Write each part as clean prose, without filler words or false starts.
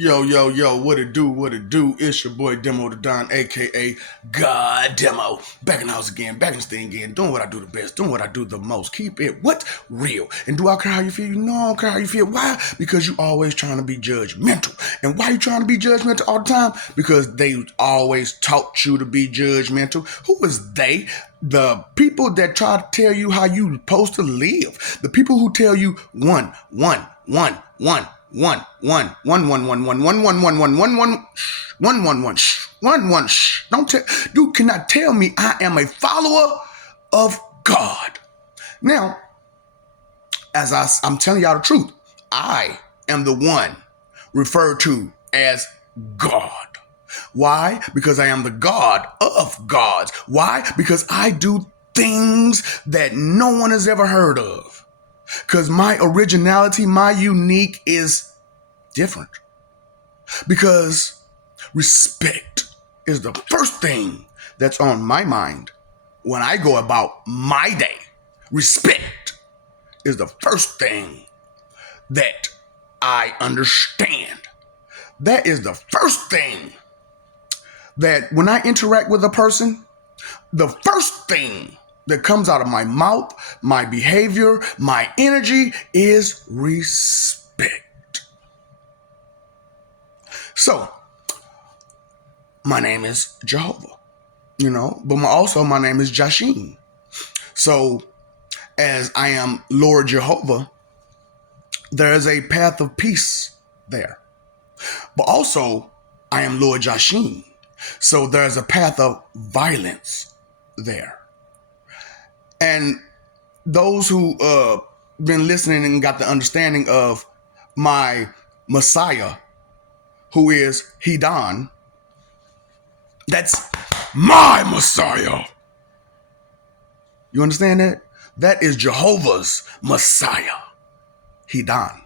Yo, yo, yo, what it do? It's your boy Demo the Don, aka God Demo. Back in the house again, back in the thing again, doing what I do the best, doing what I do the most. Keep it what? Real. And do I care how you feel? No, I don't care how you feel. Why? Because you always trying to be judgmental. And why you trying to be judgmental all the time? Because they always taught you to be judgmental. Who is they? The people that try to tell you how you supposed to live. The people who tell you one. Don't tell. You cannot tell me I am a follower of God. Now, as I'm telling y'all the truth, I am the one referred to as God. Why? Because I am the God of gods. Why? Because I do things that no one has ever heard of. Because my originality, my unique is different. Because respect is the first thing that's on my mind when I go about my day. Respect is the first thing that I understand. That is the first thing that when I interact with a person, the first thing that comes out of my mouth, my behavior, my energy is respect. So, my name is Jehovah, but also my name is Jashin. So, as I am Lord Jehovah, there is a path of peace there. But also, I am Lord Jashin. So, there's a path of violence there. And those who been listening and got the understanding of my Messiah, who is Hidan, that's my Messiah. You understand that? That is Jehovah's Messiah, Hidan.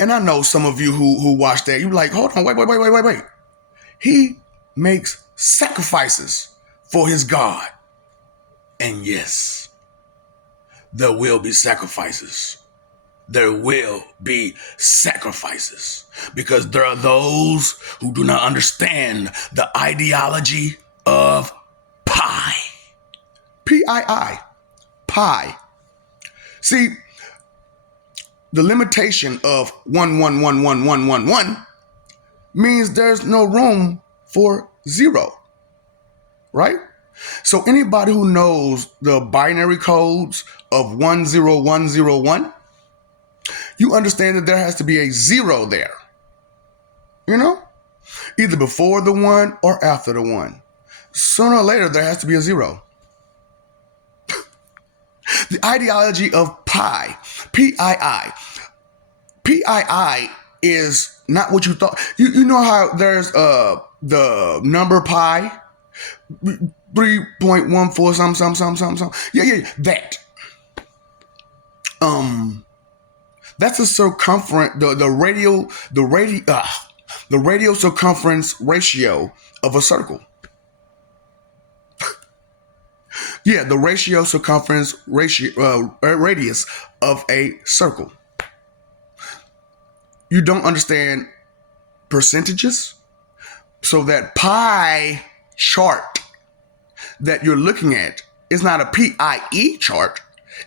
And I know some of you who watch that, you're like, hold on, wait. He makes sacrifices for his God. And yes, there will be sacrifices. There will be sacrifices because there are those who do not understand the ideology of PII. PII. Pi. See, the limitation of 1111111 means there's no room for zero, right? So anybody who knows the binary codes of 10101, you understand that there has to be a zero there. Either before the one or after the one. Sooner or later, there has to be a zero. The ideology of pi, PII. PII is not what you thought. You know how there's the number pi? 3.14 some. Yeah, that. That's a circumference, the radial circumference ratio of a circle. Yeah, the ratio circumference radius of a circle. You don't understand percentages? So that pie chart that you're looking at is not a PIE chart,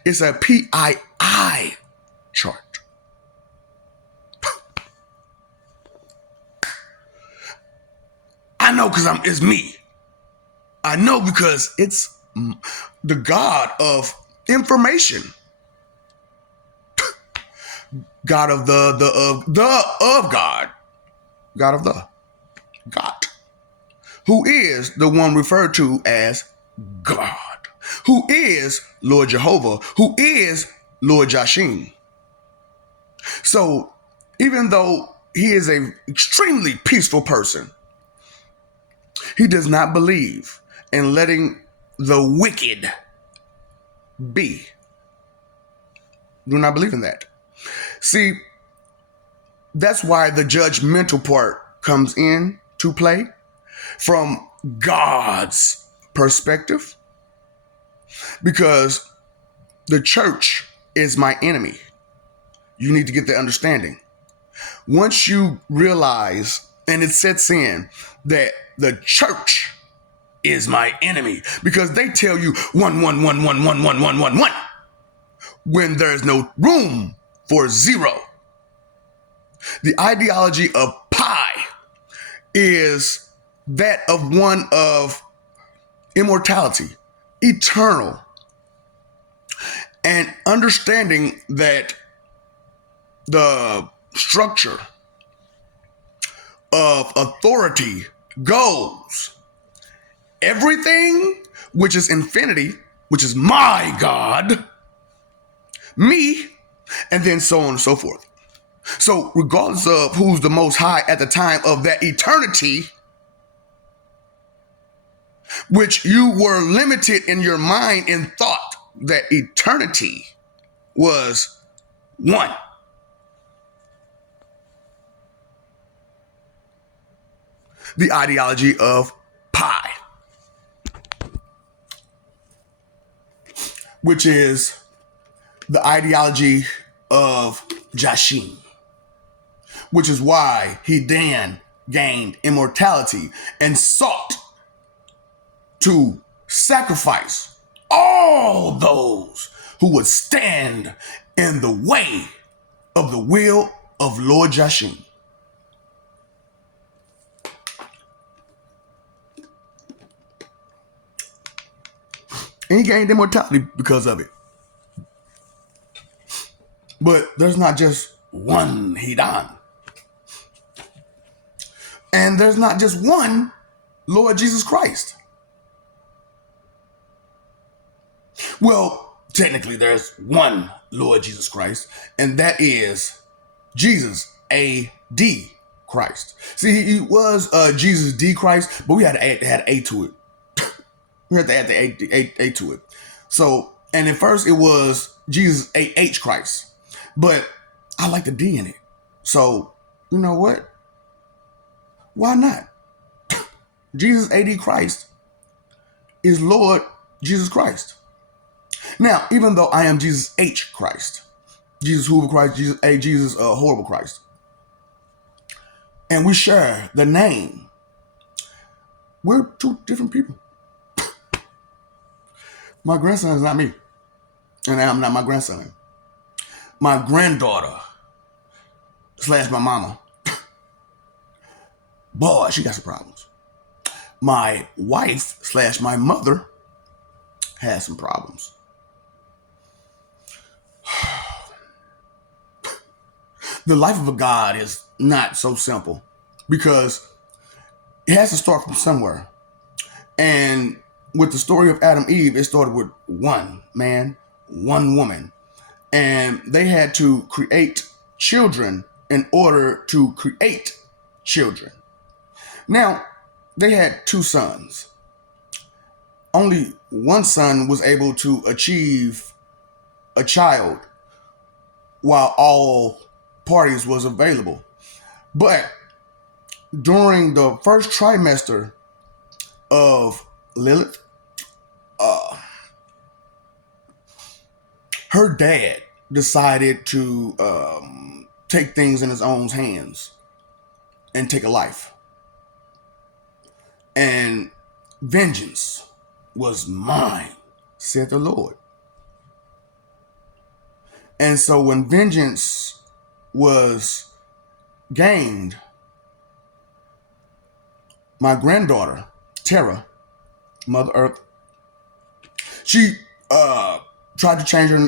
it's a PII chart. I know because it's me. I know because it's the God of information. God of God. God of the God. Who is the one referred to as God. Who is Lord Jehovah. Who is Lord Jashin. So even though he is an extremely peaceful person, he does not believe in letting the wicked be. Do not believe in that. See, that's why the judgmental part comes in to play from God's perspective, because the church is my enemy. You need to get the understanding. Once you realize and it sets in that the church is my enemy because they tell you one when there's no room for zero. The ideology of pi is that of one of immortality, eternal, and understanding that the structure of authority goes everything, which is infinity, which is my God, me, and then so on and so forth. So regardless of who's the most high at the time of that eternity, which you were limited in your mind in thought that eternity was one. The ideology of pi, which is the ideology of Jashim, which is why he then gained immortality and sought to sacrifice all those who would stand in the way of the will of Lord Jashim. And he gained immortality because of it. But there's not just one Hidan. And there's not just one Lord Jesus Christ. Well, technically there's one Lord Jesus Christ, and that is Jesus A.D. Christ. See, he was Jesus D. Christ, but we had to add A to it. We had to add the A to it. So, and at first it was Jesus A.H. Christ, but I like the D in it. So, you know what? Why not? Jesus A.D. Christ is Lord Jesus Christ. Now, even though I am Jesus H. Christ, Jesus Hoover Christ, Jesus Horrible Christ, and we share the name, we're two different people. My grandson is not me, and I'm not my grandson. My granddaughter / my mama, boy, she got some problems. My wife / my mother has some problems. The life of a God is not so simple because it has to start from somewhere. And with the story of Adam and Eve, it started with one man, one woman. And they had to create children in order to create children. Now, they had two sons. Only one son was able to achieve a child while all parties was available. But during the first trimester of Lilith, her dad decided to take things in his own hands and take a life. And vengeance was mine, said the Lord. And so when vengeance was gained, my granddaughter, Terra, Mother Earth, she tried to change her,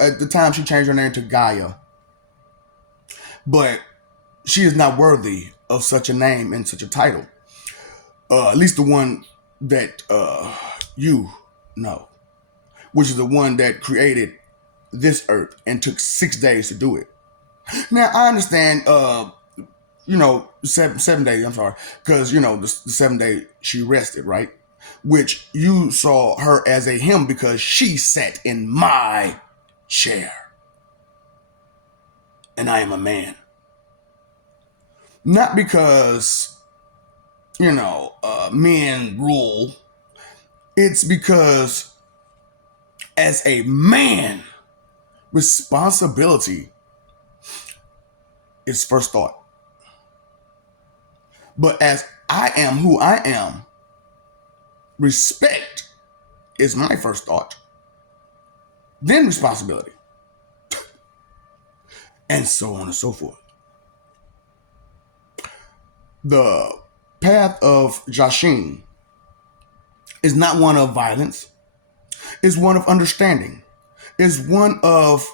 at the time she changed her name to Gaia. But she is not worthy of such a name and such a title. At least the one that you know, which is the one that created this earth and took 6 days to do it. Now, I understand, 7 days, I'm sorry, because, the 7th day she rested, right? Which you saw her as a him because she sat in my chair. And I am a man. Not because, men rule. It's because as a man, responsibility is first thought. But as I am who I am, respect is my first thought, then responsibility, and so on and so forth. The path of Jashin is not one of violence, it's one of understanding, it's one of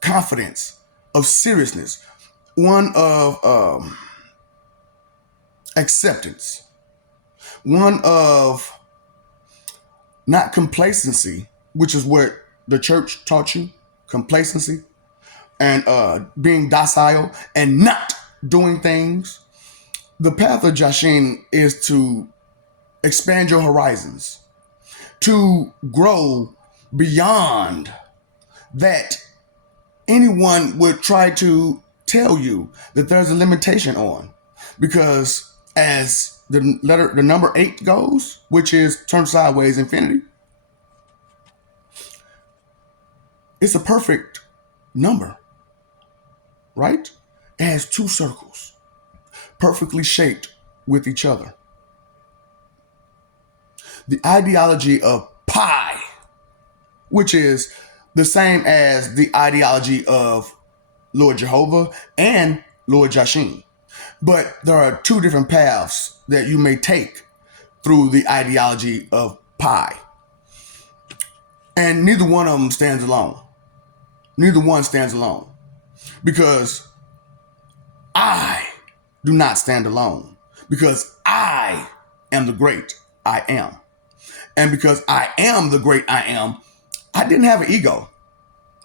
confidence, of seriousness, one of acceptance, one of not complacency, which is what the church taught you, complacency, and being docile and not doing things. The path of Jashin is to expand your horizons, to grow beyond that anyone would try to tell you that there's a limitation on. Because as the number 8 goes, which is turn sideways infinity, it's a perfect number, right? It has 2 circles, perfectly shaped with each other. The ideology of PII, which is the same as the ideology of Lord Jehovah and Lord Jashin. But there are 2 different paths that you may take through the ideology of PII. And neither one of them stands alone. Neither one stands alone. Because I do not stand alone. Because I am the great I am. And because I am the great I am, I didn't have an ego.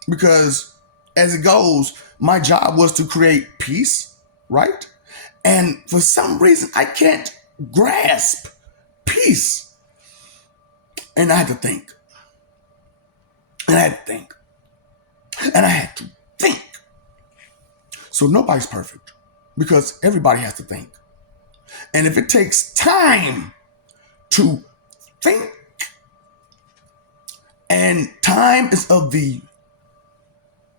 Because as it goes, my job was to create peace, right? And for some reason, I can't grasp peace. And I had to think. And I had to think. And I had to think. So nobody's perfect because everybody has to think. And if it takes time to think, and time is of the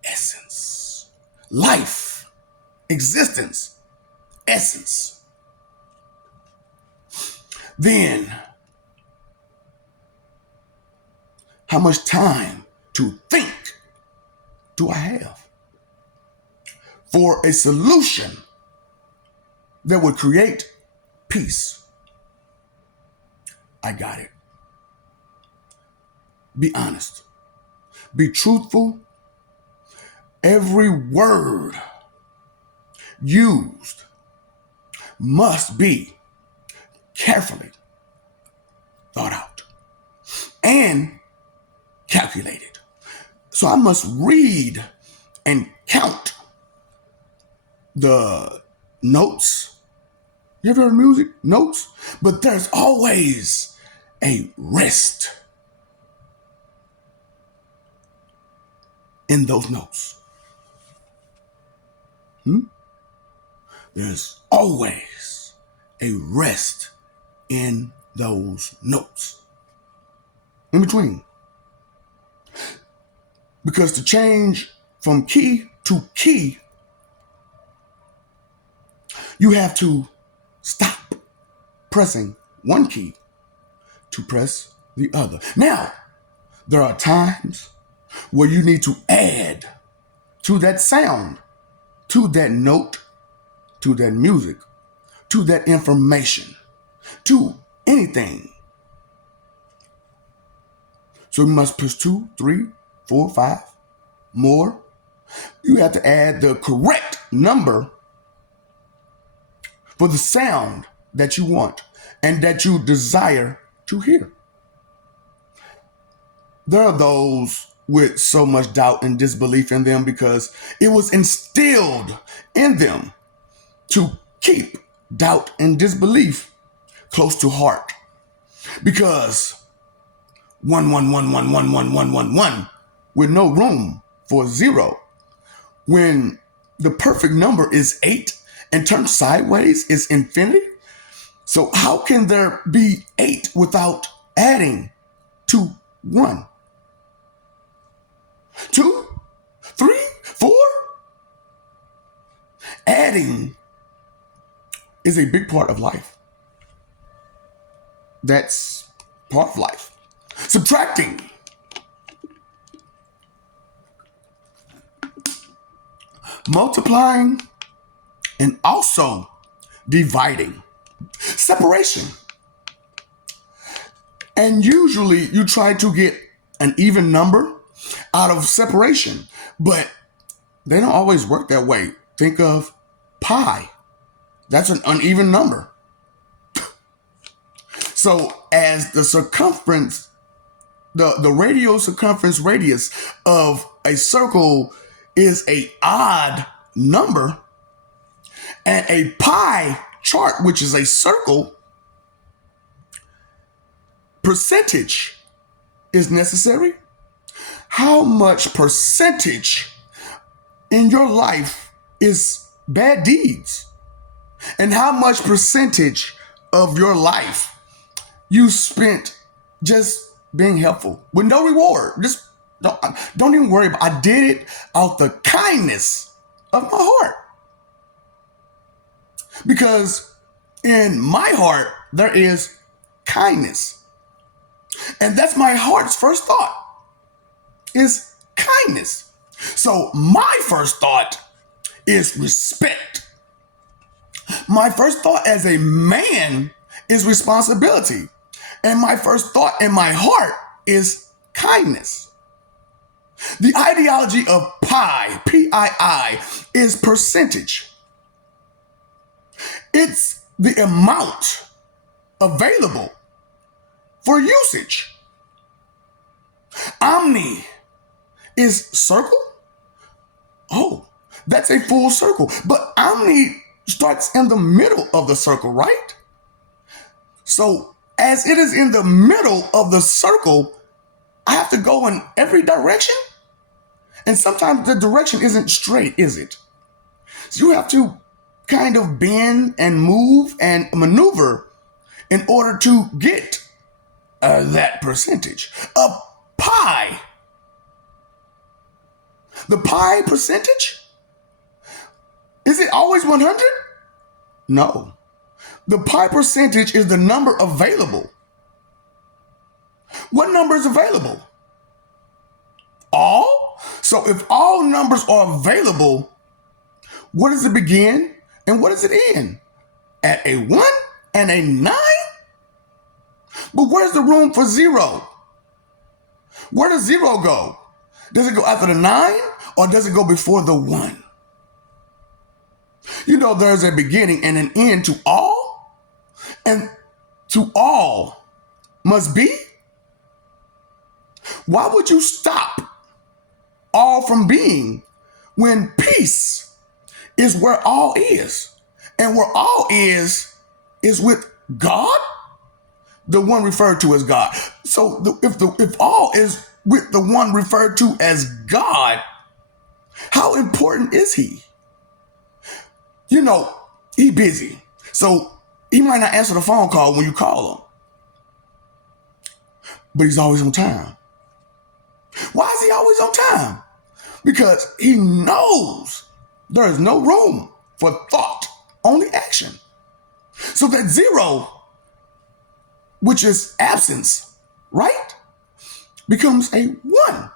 essence, life, existence, essence, then how much time to think do I have for a solution that would create peace? I got it. Be honest. Be truthful. Every word used must be carefully thought out and calculated. So I must read and count the notes. You ever heard of music? Notes? But there's always a rest in those notes. There's always a rest in those notes. In between. Because to change from key to key, you have to stop pressing one key to press the other. Now, there are times where you need to add to that sound, to that note, to that music, to that information, to anything. So you must push 2, 3, 4, 5 more. You have to add the correct number for the sound that you want and that you desire to hear. There are those with so much doubt and disbelief in them because it was instilled in them to keep doubt and disbelief close to heart. Because 1 with no room for 0. When the perfect number is 8 and turned sideways is infinity. So how can there be 8 without adding to 1? 2, 3, 4? Adding is a big part of life. That's part of life. Subtracting, multiplying, and also dividing. Separation. And usually you try to get an even number out of separation, but they don't always work that way. Think of pi. That's an uneven number. So as the circumference, the radial circumference radius of a circle is a odd number, and a pie chart, which is a circle, percentage is necessary. How much percentage in your life is bad deeds? And how much percentage of your life you spent just being helpful with no reward? Just don't even worry about it. I did it out the kindness of my heart. Because in my heart, there is kindness. And that's my heart's first thought, is kindness. So my first thought is respect. My first thought as a man is responsibility. And my first thought in my heart is kindness. The ideology of PI, P-I-I, is percentage. It's the amount available for usage. Omni is circle. Oh, that's a full circle. But omni starts in the middle of the circle, right? So as it is in the middle of the circle, I have to go in every direction. And sometimes the direction isn't straight, is it? So you have to kind of bend and move and maneuver in order to get that percentage. A pie. The pie percentage? Is it always 100? No. The pie percentage is the number available. What number is available? All? So if all numbers are available, what does it begin and what does it end? At a 1 and a 9? But where's the room for 0? Where does 0 go? Does it go after the 9 or does it go before the 1? You know, there's a beginning and an end to all, and to all must be. Why would you stop all from being when peace is where all is? And where all is with God, the one referred to as God. So if all is with the one referred to as God, how important is he? You know, he busy. So he might not answer the phone call when you call him. But he's always on time. Why is he always on time? Because he knows there is no room for thought, only action. So that 0, which is absence, right, becomes a 1.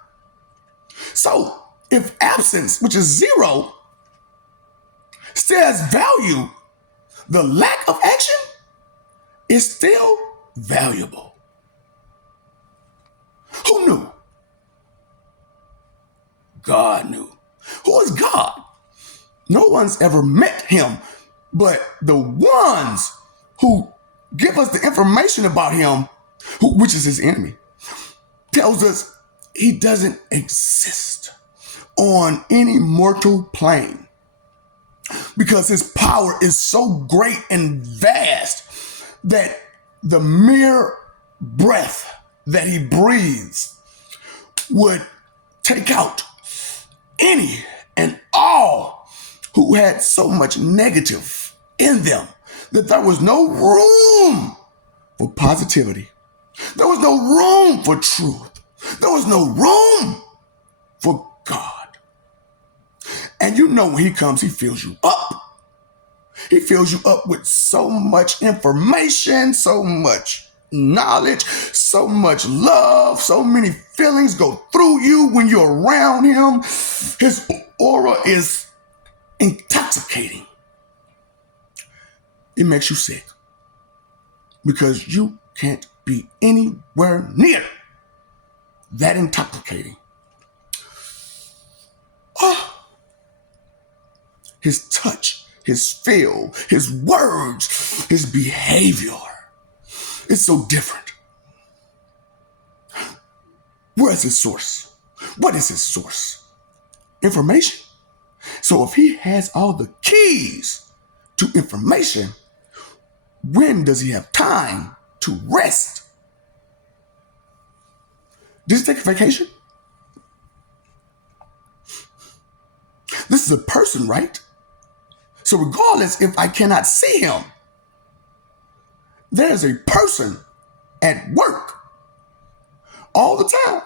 So if absence, which is 0, still has value, the lack of action is still valuable. Who knew? God knew. Who is God? No one's ever met him, but the ones who give us the information about him, which is his enemy, tells us he doesn't exist on any mortal plane because his power is so great and vast that the mere breath that he breathes would take out any and all who had so much negative in them that there was no room for positivity. There was no room for truth. There was no room for God. And you know when he comes, he fills you up. He fills you up with so much information, so much knowledge, so much love, so many feelings go through you when you're around him. His aura is intoxicating. It makes you sick because you can't be anywhere near that intoxicating. Oh, his touch, his feel, his words, his behavior. It's so different. Where is his source? What is his source? Information. So if he has all the keys to information, when does he have time to rest? Does he take a vacation? This is a person, right? So regardless if I cannot see him, there's a person at work all the time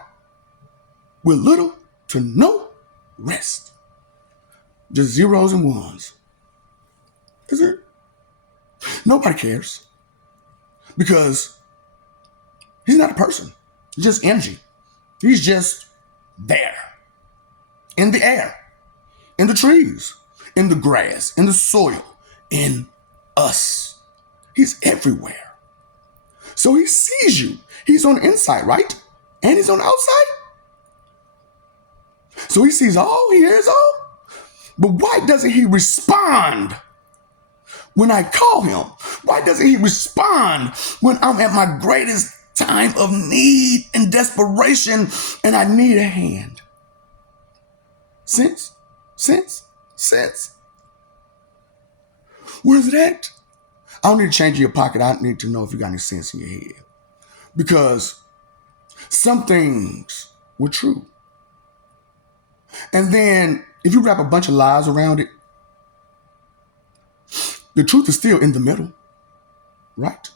with little to no rest. Just zeros and ones. Is it? Nobody cares because he's not a person. He's just energy. He's just there in the air, in the trees, in the grass, in the soil, in us. He's everywhere. So he sees you. He's on the inside, right? And he's on the outside. So he sees all, he hears all. But why doesn't he respond when I call him? Why doesn't he respond when I'm at my greatest time of need and desperation and I need a hand? Sense. Where's it at? I don't need to change your pocket. I need to know if you got any sense in your head. Because some things were true. And then if you wrap a bunch of lies around it, the truth is still in the middle, right?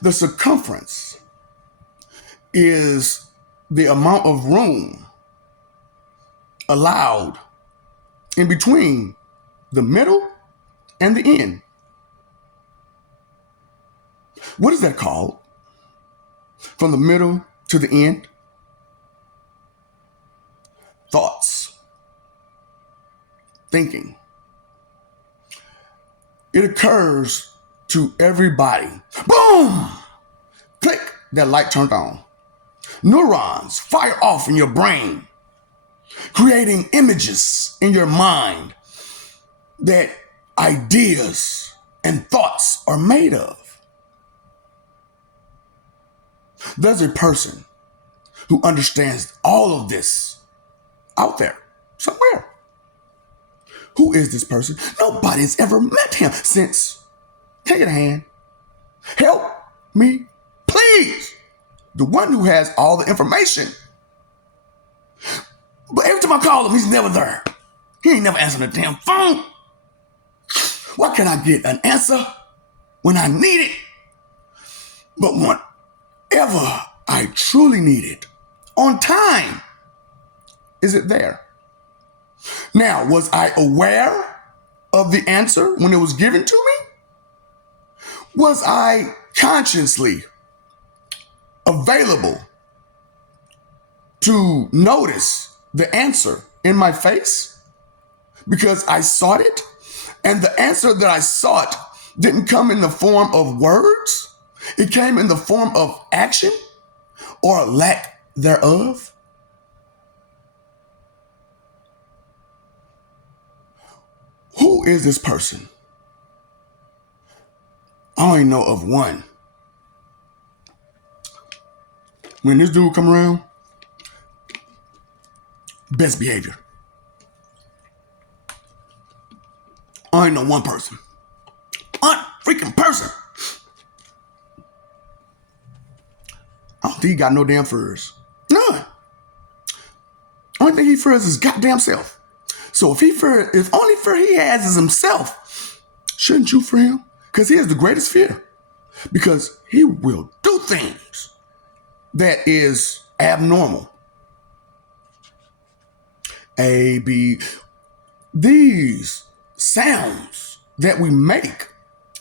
The circumference is the amount of room allowed in between the middle and the end. What is that called? From the middle to the end? Thoughts. Thinking. It occurs to everybody. Boom! Click, that light turned on. Neurons fire off in your brain, creating images in your mind that ideas and thoughts are made of. There's a person who understands all of this out there somewhere. Who is this person? Nobody's ever met him since. Take a hand. Help me, please. The one who has all the information. But every time I call him, he's never there. He ain't never answering the damn phone. Why can't I get an answer when I need it? But whenever I truly need it, on time, is it there? Now, was I aware of the answer when it was given to me? Was I consciously available to notice the answer in my face? Because I sought it, and the answer that I sought didn't come in the form of words. It came in the form of action or lack thereof. Who is this person? I only know of one. When this dude come around, best behavior. I only know one person. One freaking person. I don't think he got no damn furs. None. Only thing he furs is his goddamn self. So if only fur he has is himself, shouldn't you fear him? Because he has the greatest fear. Because he will do things that is abnormal. A, B, these sounds that we make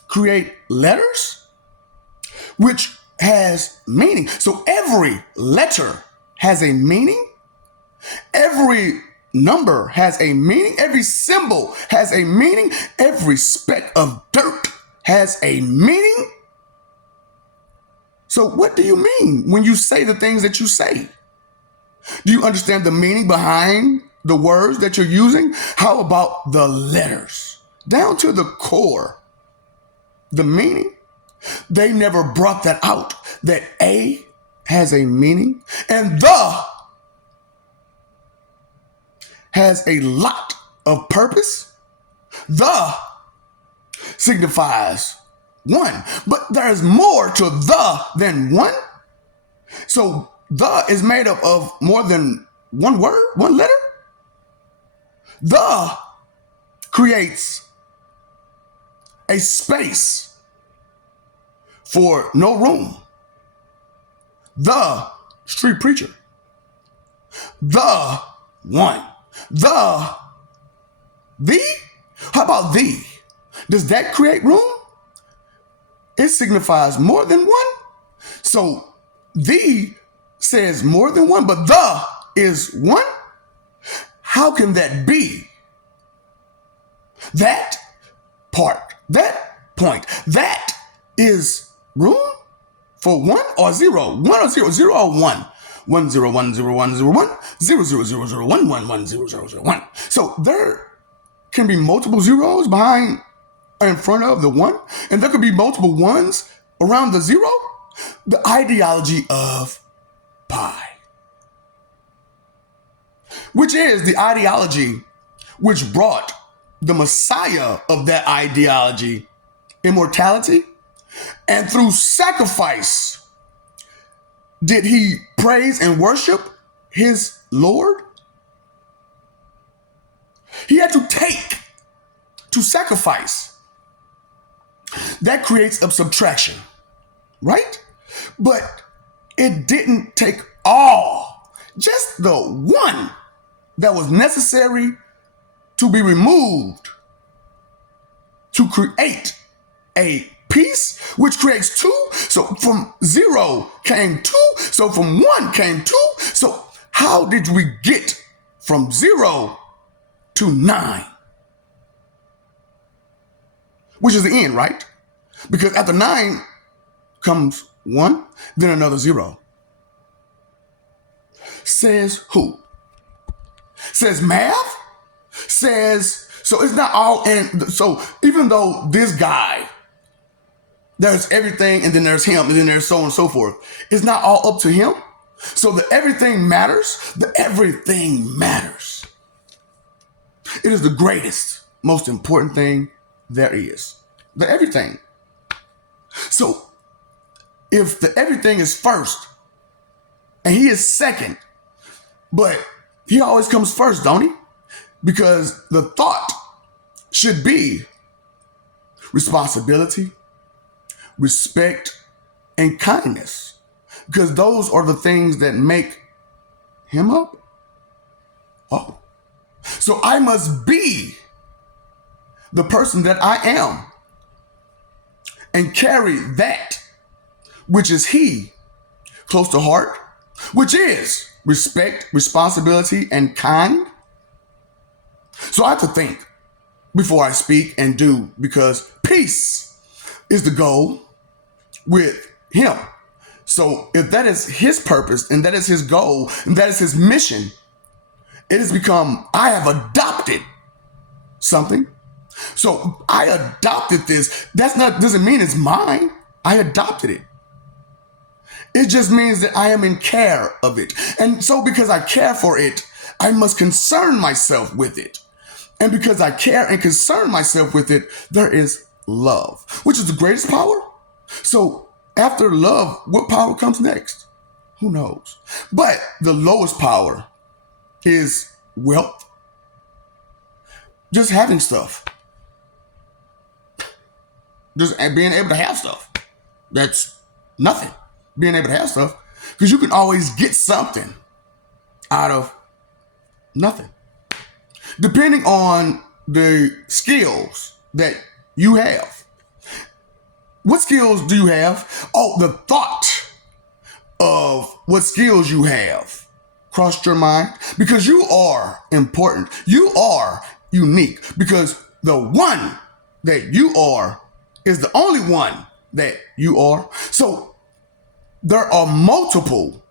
create letters, which has meaning. So every letter has a meaning. Every number has a meaning. Every symbol has a meaning. Every speck of dirt has a meaning. So what do you mean when you say the things that you say? Do you understand the meaning behind the words that you're using? How about the letters? Down to the core. The meaning? They never brought that out. That A has a meaning and the has a lot of purpose. The signifies one, but there's more to the than one. So the is made up of more than one word, one letter. The creates a space for no room. The street preacher. The one. The. How about thee? Does that create room? It signifies more than one. So thee says more than one, but the is one. How can that be? That part, that point, that is room for one or zero. One or zero, zero or one. 1010101 00011110001. So there can be multiple zeros behind in front of the one, and there could be multiple ones around the zero. The ideology of pi, which is the ideology which brought the Messiah of that ideology immortality, and through sacrifice did he praise and worship his Lord? He had to take, to sacrifice. That creates a subtraction, right? But it didn't take all, just the one that was necessary to be removed to create a piece, which creates two. So from zero came two. So from one came two. So how did we get from 0 to 9? Which is the end, right? Because after 9 comes 1, then another 0. Says who? Says math? Says, so it's not all in. So even though this guy, there's everything, and then there's him, and then there's so on and so forth, it's not all up to him. So the everything matters. The everything matters. It is the greatest, most important thing there is. The everything. So if the everything is first and he is second, but he always comes first, don't he? Because the thought should be responsibility, respect, and kindness. Because those are the things that make him up. Oh. So I must be the person that I am and carry that which is he close to heart, which is respect, responsibility, and kind. So I have to think before I speak and do, because peace is the goal with him. So if that is his purpose and that is his goal and that is his mission, it has become, I have adopted something. So I adopted this. Doesn't mean it's mine. I adopted it. It just means that I am in care of it. And so because I care for it, I must concern myself with it. And because I care and concern myself with it, there is love, which is the greatest power. So after love, what power comes next? Who knows? But the lowest power is wealth. Just having stuff. Just being able to have stuff. That's nothing. Being able to have stuff. Because you can always get something out of nothing. Depending on the skills that you have. What skills do you have? Oh, the thought of what skills you have crossed your mind, because you are important. You are unique, because the one that you are is the only one that you are. So there are multiple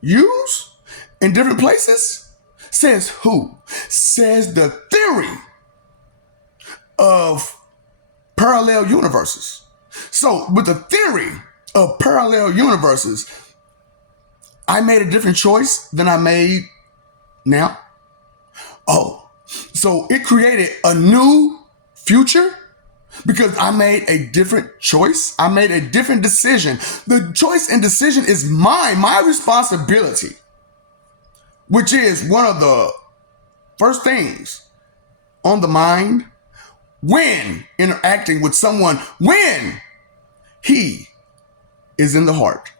yous in different places. Says who? Says the theory of parallel universes. So with the theory of parallel universes, I made a different choice than I made now. Oh, so it created a new future because I made a different choice. I made a different decision. The choice and decision is mine, my responsibility, which is one of the first things on the mind when interacting with someone, when he is in the heart.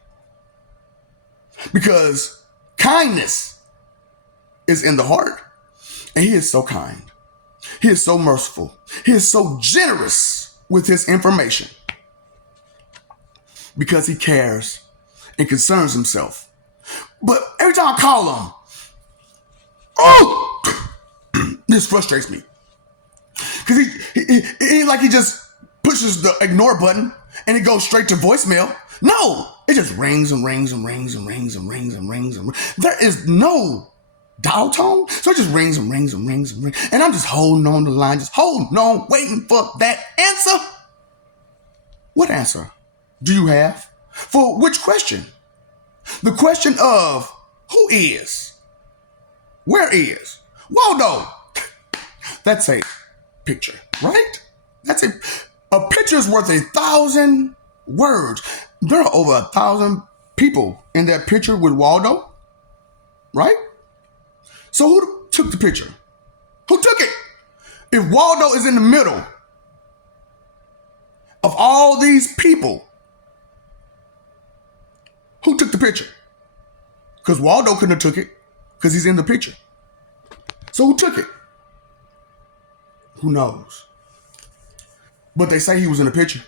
Because kindness is in the heart. And he is so kind. He is so merciful. He is so generous with his information. Because he cares and concerns himself. But every time I call him, oh, this frustrates me. Because he ain't like he just pushes the ignore button and it goes straight to voicemail. No, it just rings and rings and rings and rings and rings and rings and rings. There is no dial tone, so it just rings and rings and rings and rings. And I'm just holding on the line, just holding on, waiting for that answer. What answer do you have? For which question? The question of who is? Where is? Waldo. That's a picture, right? That's a picture is worth 1,000 words. There are over 1,000 people in that picture with Waldo, right? So who took the picture? Who took it? If Waldo is in the middle of all these people, who took the picture? Because Waldo couldn't have took it because he's in the picture. So who took it? Who knows? But they say he was in the picture.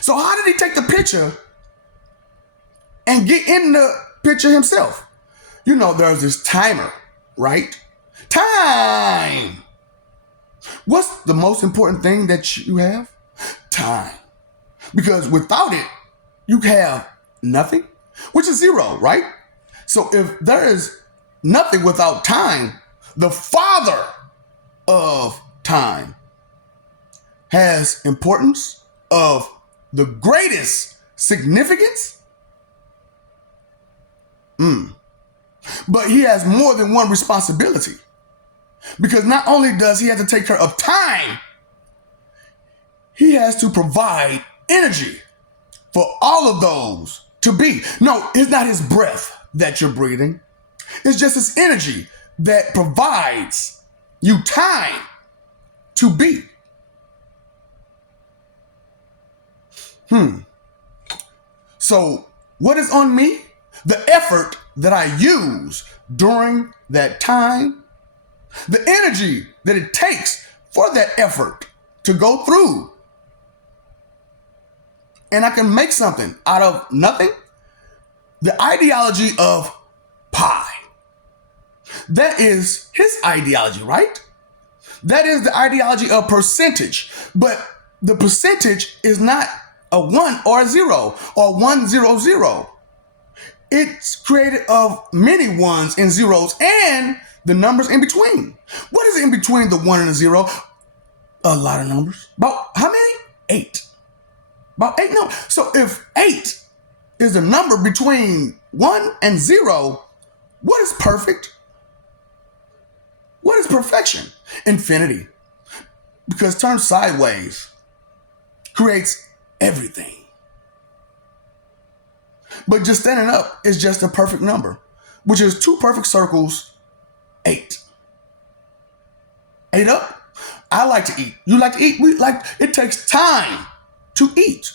So how did he take the picture and get in the picture himself? You know, there's this timer, right? Time. What's the most important thing that you have? Time. Because without it, you have nothing, which is zero, right? So if there is nothing without time, the father of time has importance of the greatest significance. But he has more than one responsibility. Because not only does he have to take care of time, he has to provide energy for all of those to be. No, it's not his breath that you're breathing. It's just his energy that provides you time to be. So what is on me? The effort that I use during that time, the energy that it takes for that effort to go through. And I can make something out of nothing. The ideology of PII. That is his ideology, right? That is the ideology of percentage. But the percentage is not a 1 or a 0 or 100. It's created of many ones and zeros and the numbers in between. What is in between the 1 and the 0? A lot of numbers. About how many? 8. About 8 numbers. So if 8 is the number between 1 and 0, what is perfect? What is perfection? Infinity. Because turned sideways creates everything. But just standing up is just a perfect number, which is 2 perfect circles, 8. 8 up. I like to eat. You like to eat? It takes time to eat.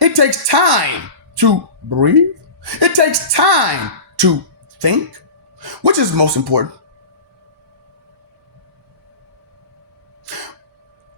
It takes time to breathe. It takes time to think. Which is most important?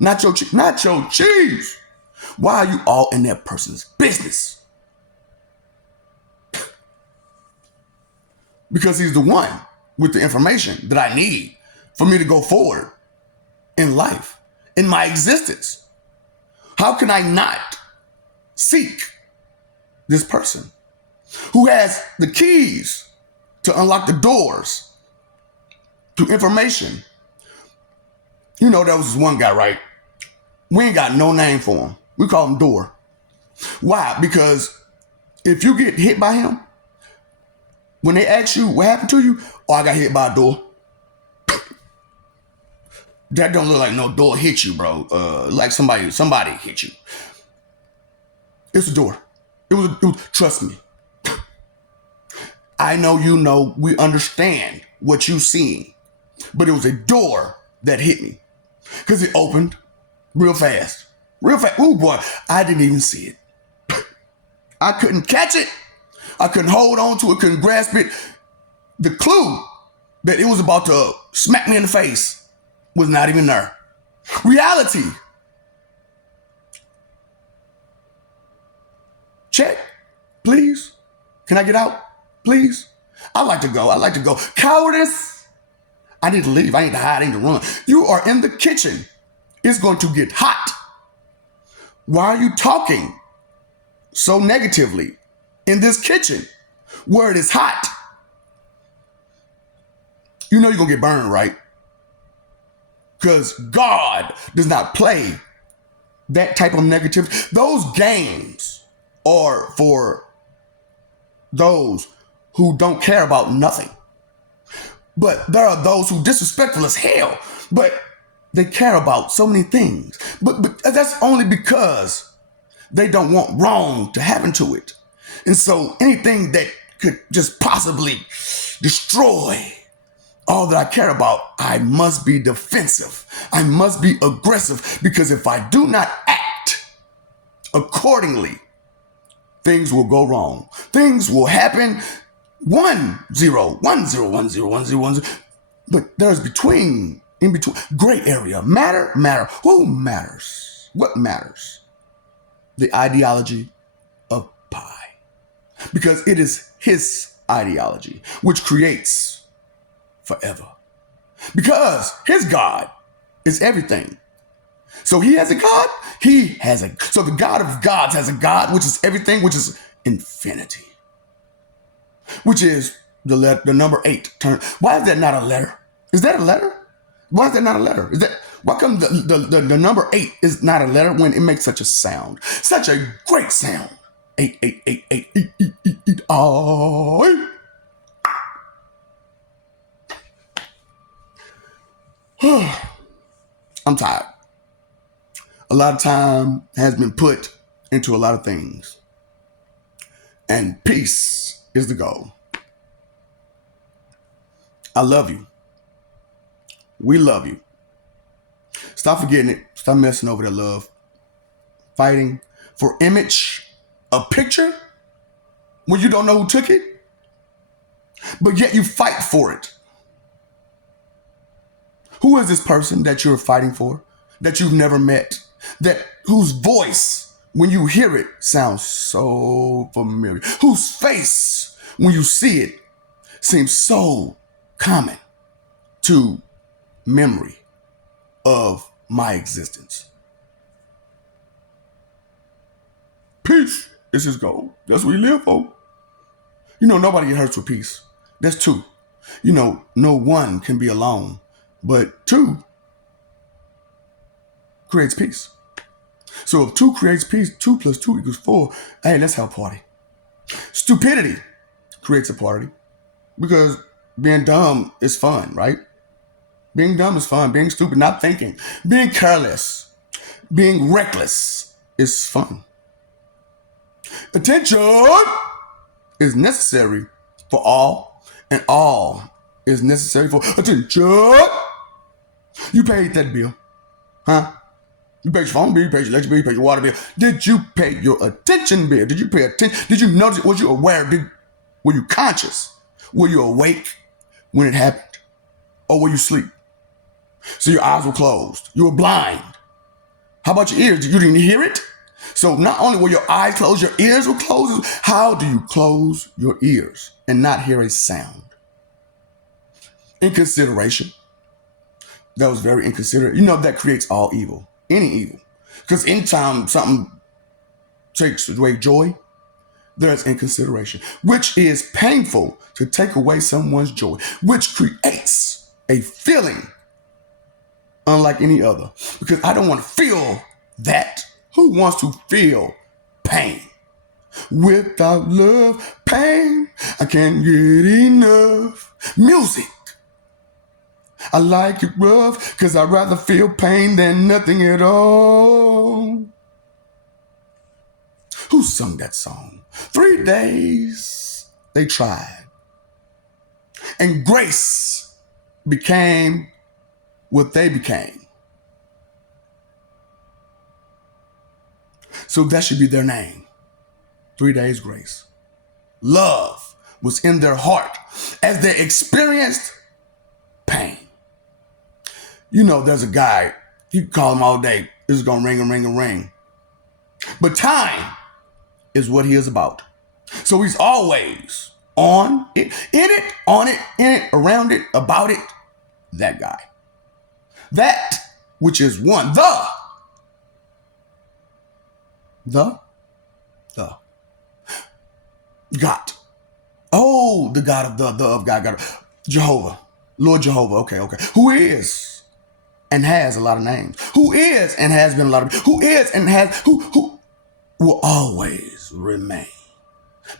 Not your cheese. Why are you all in that person's business? Because he's the one with the information that I need for me to go forward in life, in my existence. How can I not seek this person who has the keys to unlock the doors to information? You know, there was this one guy, right? We ain't got no name for him. We call him Door. Why? Because if you get hit by him, when they ask you what happened to you, oh, I got hit by a door. That don't look like no door hit you, bro. Like somebody hit you. It's a door. It was trust me. I know you know, we understand what you seeing, but it was a door that hit me because it opened real fast. Real fast. Oh boy, I didn't even see it. I couldn't catch it. I couldn't hold on to it, couldn't grasp it. The clue that it was about to smack me in the face was not even there. Reality. Check, please. Can I get out, please? I like to go. Cowardice. I need to leave. I need to hide. I need to run. You are in the kitchen. It's going to get hot. Why are you talking so negatively in this kitchen where it is hot? You know you're going to get burned, right? Because God does not play that type of negativity. Those games are for those who don't care about nothing. But there are those who disrespectful as hell, but they care about so many things. But that's only because they don't want wrong to happen to it. And so anything that could just possibly destroy all that I care about, I must be defensive. I must be aggressive, because if I do not act accordingly, things will go wrong. Things will happen. 1-0, 1-0, 1-0, 1-0, 1-0. But there's in between, gray area. Matter. Who matters? What matters? The ideology of PII. Because it is his ideology which creates forever. Because his God is everything. So he has a God. So the God of gods has a God which is everything, which is infinity. Which is the number 8. Why is that not a letter? Is that a letter? Why is that not a letter? Why come the number 8 is not a letter when it makes such a sound? Such a great sound. 8, 8, 8, 8, 8, 8, 8, 8, oh. I'm tired. A lot of time has been put into a lot of things. And peace is the goal. I love you. We love you. Stop forgetting it. Stop messing over that love. Fighting for image, a picture, when you don't know who took it, but yet you fight for it. Who is this person that you're fighting for, that you've never met, whose voice, when you hear it, sounds so familiar, whose face, when you see it, seems so common to memory of my existence? Peace is his goal. That's what he live for. You know, nobody hurts with peace. That's 2. You know, no one can be alone, but 2 creates peace. So if 2 creates peace, 2 plus 2 equals 4. Hey, let's have a party. Stupidity creates a party, because being dumb is fun, right? Being dumb is fun. Being stupid, not thinking, being careless, being reckless is fun. Attention is necessary for all, and all is necessary for attention. You paid that bill, huh? You paid your phone bill, you paid your electric bill, you paid your water bill. Did you pay your attention bill? Did you pay attention? Did you notice? Was you aware? Were you conscious? Were you awake when it happened? Or were you asleep? So your eyes were closed. You were blind. How about your ears? You didn't hear it? So not only were your eyes closed, your ears were closed. How do you close your ears and not hear a sound? Inconsideration. That was very inconsiderate. You know, that creates all evil, any evil. Because anytime something takes away joy, there's inconsideration, which is painful to take away someone's joy, which creates a feeling unlike any other. Because I don't want to feel that. Who wants to feel pain? Without love, pain, I can't get enough. Music. I like it rough because I'd rather feel pain than nothing at all. Who sung that song? 3 days they tried. And grace became what they became. So that should be their name. 3 days grace. Love was in their heart as they experienced pain. You know, there's a guy, you can call him all day. This is going to ring and ring and ring. But time is what he is about. So he's always on it, in it, on it, in it, around it, about it. That guy. That which is one. The God. Oh, the God of of God. Jehovah. Lord Jehovah. Okay. Who is and has a lot of names. Who is and has been a lot of, who is and has, who will always remain.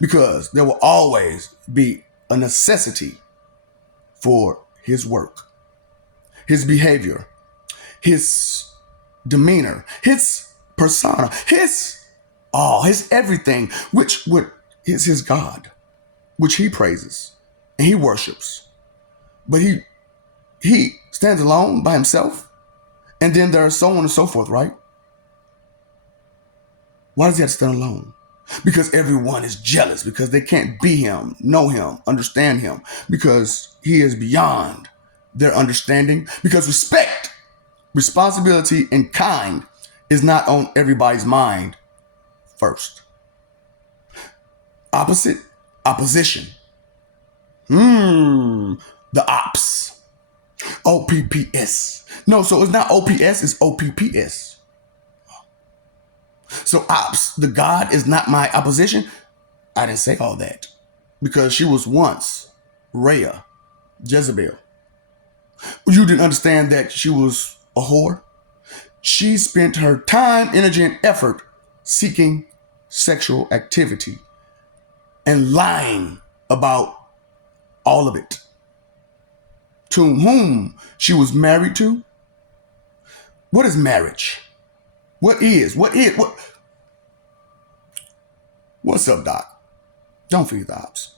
Because there will always be a necessity for his work, his behavior, his demeanor, his persona, his all, his everything, which is his God, which he praises and he worships. But he stands alone by himself. And then there's so on and so forth, right? Why does he have to stand alone? Because everyone is jealous because they can't be him, know him, understand him, because he is beyond their understanding. Because respect, responsibility, and kind is not on everybody's mind first. Opposite, opposition. The ops. OPPS. No, so it's not OPS, it's OPPS. So ops, the God is not my opposition. I didn't say all that. Because she was once Rhea, Jezebel. You didn't understand that she was a whore? She spent her time, energy, and effort seeking sexual activity and lying about all of it. To whom she was married to? What is marriage? What's up, Doc? Don't forget the ops.